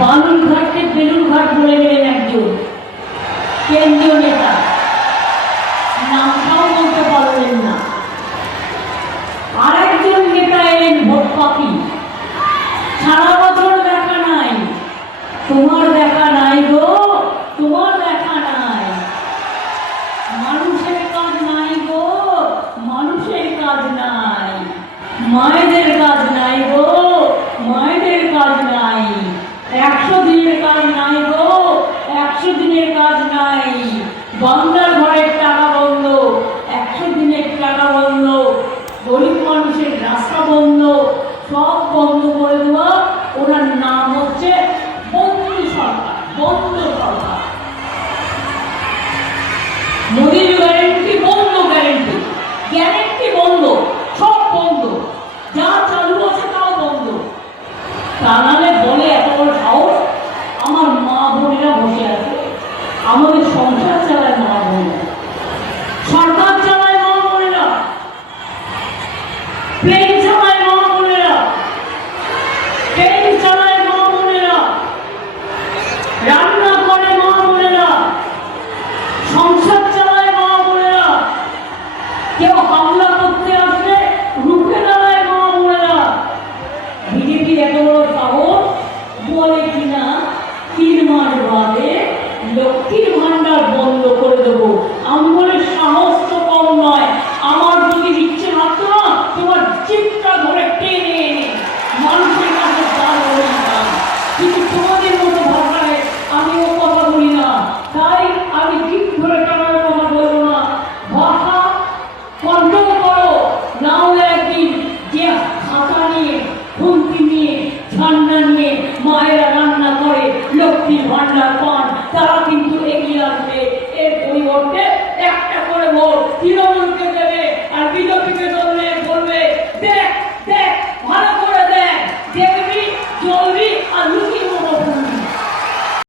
বালুরঘাটকে বেলুরঘাট বলে গেলেন একজন কেন্দ্রীয় নেতা, নামটাও বলতে পারলেন না। আরেকজন নেতা এলেন ভোট পাখি, সারা বছর দেখা নাই, তোমার দেখা নাই গো, তোমার দেখা নাই, মানুষের কাজ নাই গো, মানুষের কাজ নাই, মায়েদের কাজ নাই গো, মায়েদের কাজ নাই, 100 দিনের কাজ নাই গো, 100 দিনের কাজ নাই, বাংলার ঘরের টাকা বন্ধ, 100 দিনের টাকা বন্ধ, গরিব মানুষের রাস্তা বন্ধ, সব বন্ধ করে দেওয়া। ওনার নাম হচ্ছে বন্ধু সরকার, বন্ধ সরকার। মোদীর গ্যারেন্টি বন্ধ, গ্যারেন্টি গ্যারেন্টি বন্ধ, সব বন্ধ, যা চালু আছে তাও বন্ধ। তা নাহলে বলে এত বড় সাহস, আমার মা বোনেরা বসে আছে, আমাদের সংসার চালায় মা বোনেরা, সরকার চালায় মা বোনেরা, প্লেন চালায় মা বোনেরা, ট্রেন চালায় মা বোনেরা, রান্না করে মা বোনেরা, সংসার চালায় মা বোনেরা, কেউ হামলা করতে আসলে রুখে দাঁড়ায় মা বোনেরা। বিজেপির এত বড় সাহস, বলে কিনা 3 মাস বাদে লক্ষ্মীর ভান্ডার বন্ধ করে দেবো। আমলের সাহস তো কম নয়, আমার যদি ইচ্ছে মাত্র না তোমার চিপটা ধরে টেনে এনে মানুষের কাছে দাঁড় করে দিতাম, কিন্তু তোমাদের মতো ভাষায় আমিও কথা বলি না, তাই আমি ঠিক ধরে টানার কথা বলবো না। ভাষা কন্ট্রোল করো, না হলে একদিন যে খাতা নিয়ে, খুন্তি নিয়ে, ঠান্ডা নিয়ে মায়েরা রান্না করে লক্ষ্মীর ভান্ডার পান